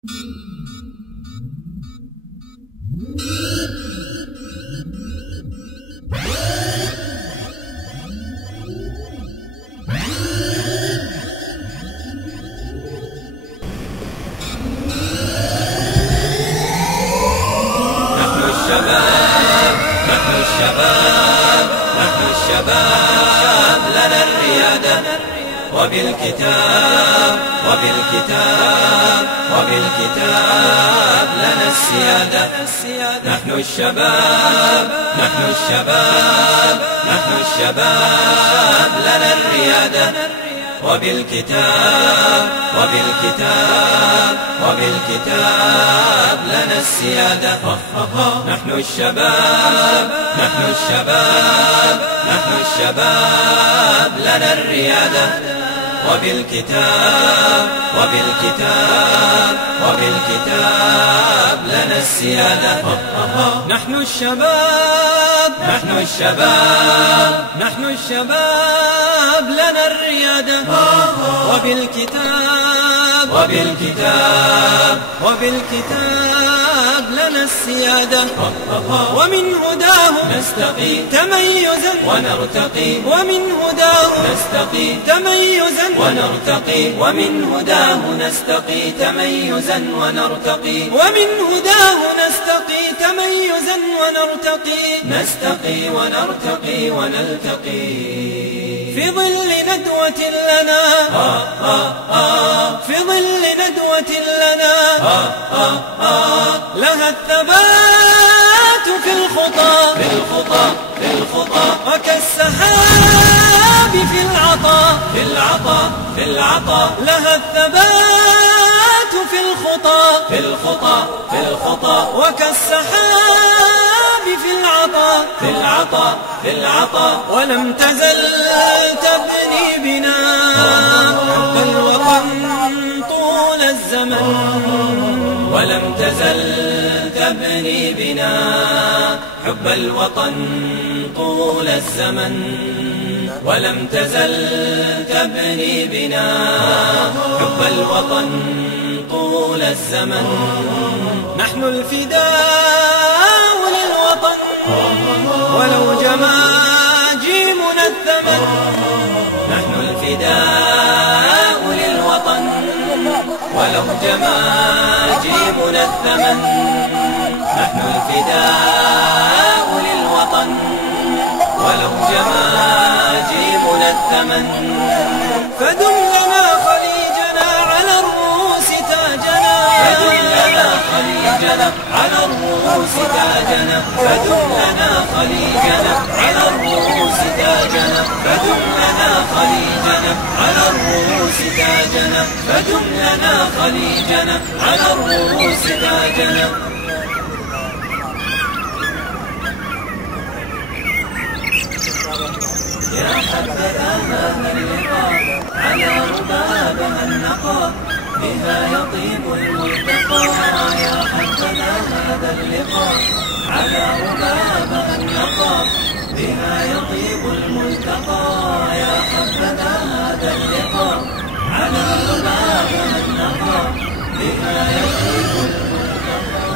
الشباب لنا الريادة وبالكتاب لنا السيادة. نحن الشباب لنا الريادة وبالكتاب لنا السيادة. نحن الشباب لنا الريادة وبالكتاب لنا السيادة. نحن الشباب لنا الريادة وبالكتاب لنا السيادة. ومن هداه نستقي تميزا ونرتقي، ومن هداه نستقي تميزا ونرتقي، ومن هداه نستقي تميزا ونرتقي، ومن هداه نستقي تميزا ونرتقي، نستقي ونرتقي ونلتقي في ظل ندوة لنا في ظل ندوة لنا لها الثبات في الخطى وكالسحاب في العطاء لها الثبات في الخطى وكالسحاب في العطاء ولم تزل تبني بنا حب الوطن طول الزمن، ولم تزل تبني بنا حب الوطن طول الزمن، ولم تزل تبني بنا حب الوطن طول الزمن. نحن الفداء للوطن ولو جماجيمنا الثمن، نحن الفداء للوطن ولو جماجيمنا الثمن، نحن الفداء للوطن ولو جماجيمنا الثمن. فدم لنا خليجنا على الرؤوس تاجنا، فدم لنا خليجنا على الرؤوس تاجنا، فدم لنا خليجنا على الرؤوس تاجنا، فدم لنا خليجنا على الرؤوس تاجنا، فدم لنا خليجنا على الرؤوس تاجنا. يا حبذا هذا اللقاء على ربابها النقى، بها يطيب الملتقى. يا حبذا هذا اللقاء على ربابها النقى، بها يطيب الملتقى. يا حبذا هذا اللقاء على ربابها النقى، بها يطيب الملتقى.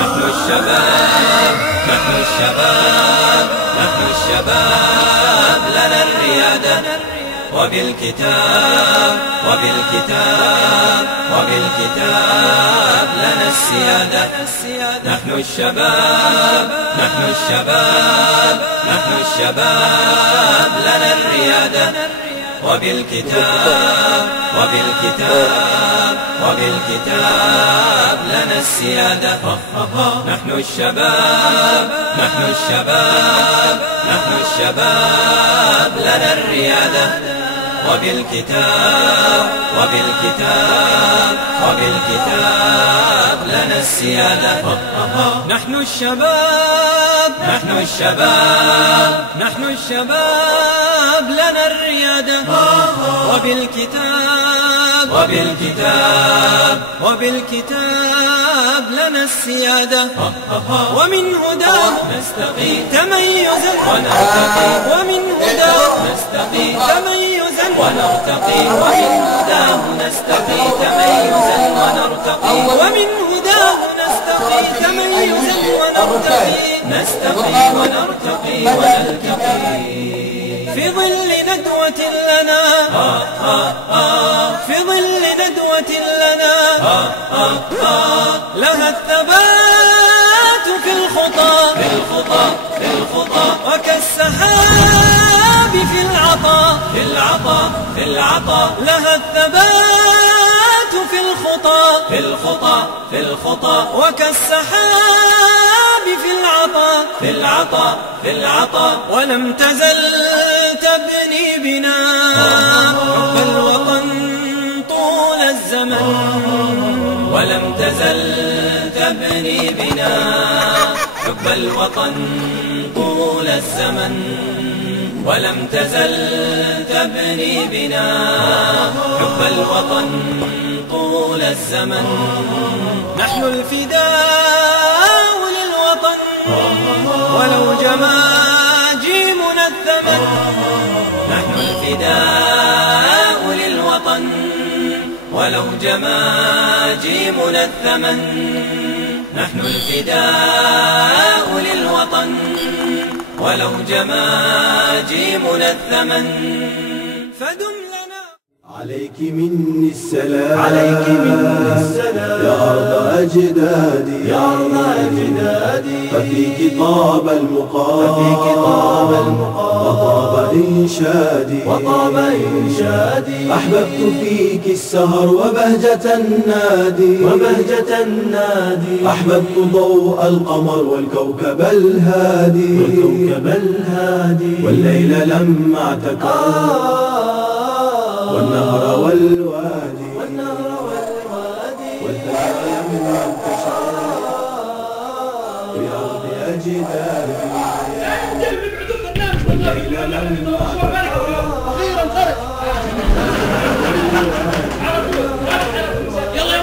نحن الشباب لنا الريادة وبالكتاب لنا السيادة. نحن الشباب لنا الريادة وبالكتاب لنا السيادة. نحن الشباب لنا الريادة وبالكتاب لنا السيادة. نحن الشباب لنا الريادة وبالكتاب الشباب لنا السيادة ومن هداه نستقيم تميزا ونرتقي ومن هداه نستقيم تميزا ونرتقي ومن هداه نستقي تميزا ونرتقي ومن هداه نستقي تميزا ونرتقي نستقي ونرتقي ونلتقي في ظل ندوة لنا في ظل ندوة لنا لها الثبات في الخطى وكالسحاب في العطاء لها الثبات في الخطى وكالسحاب في العطاء ولم تزل تبني بنا حب الوطن طول الزمن ولم تزل تبني بنا حب الوطن طول الزمن ولم تزل تبني بنا حب الوطن طول الزمن نحن الفداء للوطن ولو جماجيمنا الثمن نحن الفداء للوطن ولو جماجيمنا الثمن نحن الفداء للوطن ولو جماجيمنا الثمن فدم لنا عليك مني السلام عليك مني السلام يا أرض أجدادي يا أرض أجدادي ففيك طاب المقام وطاب إنشادي أحببت فيك السهر وبهجة النادي أحببت ضوء القمر والكوكب الهادي والليل لما اعتكر والنهر والوادي والفجر لما انتشر في أرض أجدادي والليل لما أخيرا خرج يلا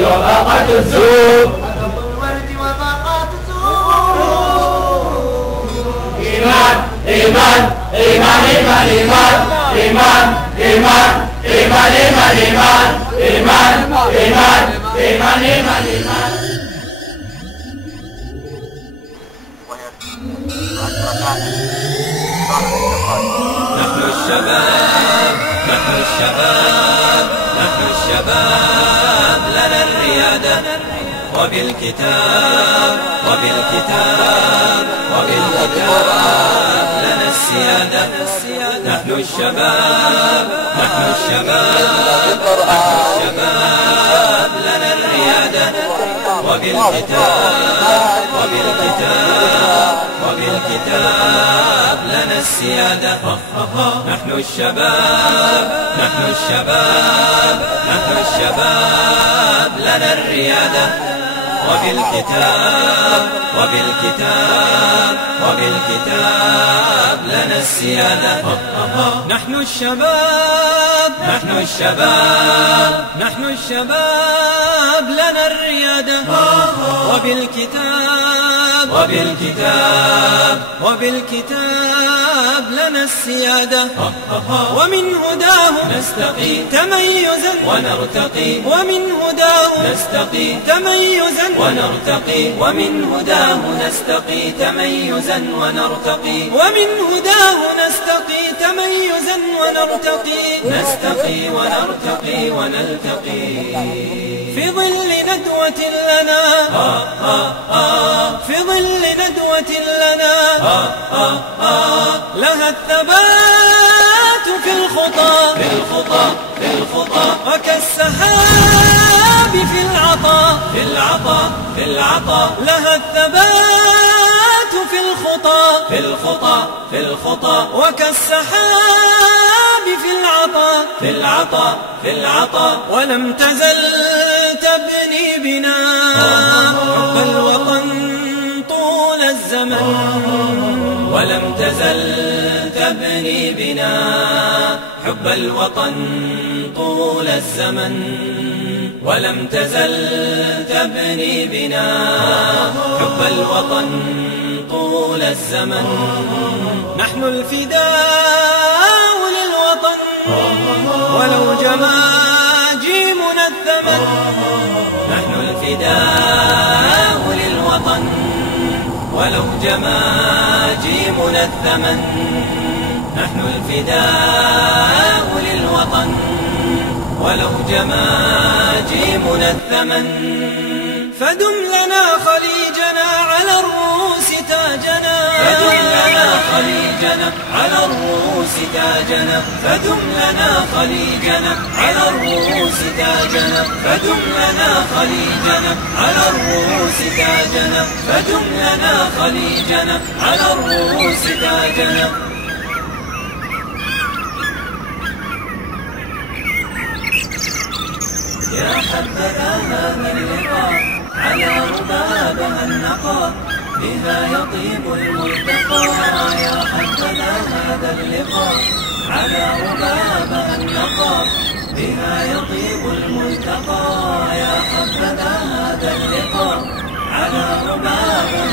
يا ولد الشباب لنا الريادة وبالكتاب لنا السيادة نحن الشباب لنا الريادة وبالكتاب لنا السيادة نحن الشباب لنا الريادة وبالكتاب وبالكتاب وبالكتاب لنا السيادة. نحن الشباب نحن الشباب نحن الشباب لنا الريادة. وبالكتاب وبالكتاب وبالكتاب لنا السيادة. ومن هداه نستقي تميزا ونرتقي ومن هداه نستقي تميزا ونرتقي ومن هداه نستقي تميزا ونرتقي ومن هداه نستقي تميزا ونرتقي نستقي ونرتقي ونلتقي في ظل ندوة لنا في ظل ندوة لنا لها الثبات في الخطى في الخطى في الخطى وكالسحاب في العطاء في العطاء في العطاء لها الثبات في الخطى في الخطى في الخطى وكالسحاب في العطاء في العطاء في العطاء ولم تزل تبني بنا حب الوطن طول الزمن ولم تزل تبني بنا حب الوطن طول الزمن ولم تزل تبني بنا حب الوطن طول الزمن. نحن الفداء للوطن ولو جماجيمنا الثمن. نحن الفداء للوطن ولو جماجيمنا الثمن. نحن الفداء للوطن ولو جماجيمنا الثمن. فدم لنا خليجنا على الرؤوس تاجنا فدم لنا خليجنا على الرؤوس تاجنا فدم لنا خليجنا على الرؤوس تاجنا فدم لنا خليجنا على الرؤوس تاجنا فدم لنا خليجنا على الرؤوس تاجنا. يا حبذا هذا اللقاء على ربابها النقى بها يطيب الملتقى. يا حبذا هذا اللقاء على ربابها النقى بها يطيب الملتقى. يا حبذا هذا اللقاء على ربابها